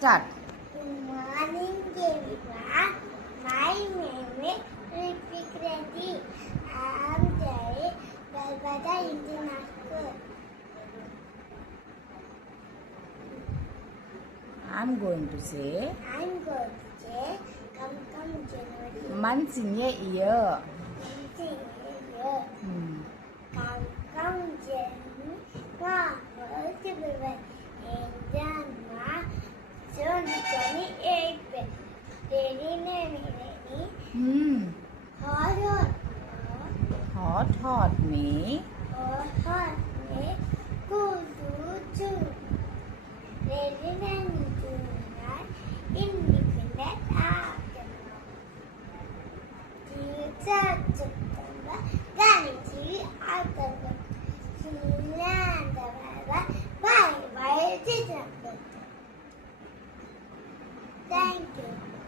Start. Good morning, everyone. My name is Ritik Reddy. I am studying Galbada International School. I'm going to say I'm going to say come January. months in a year. Come January. First February. And January. June 28th. Rainy. Hot May. Hot May. Cool June. Rainy July. Independent afternoon. Teacher September. Galaxy October. Finland. Bye. Thank you.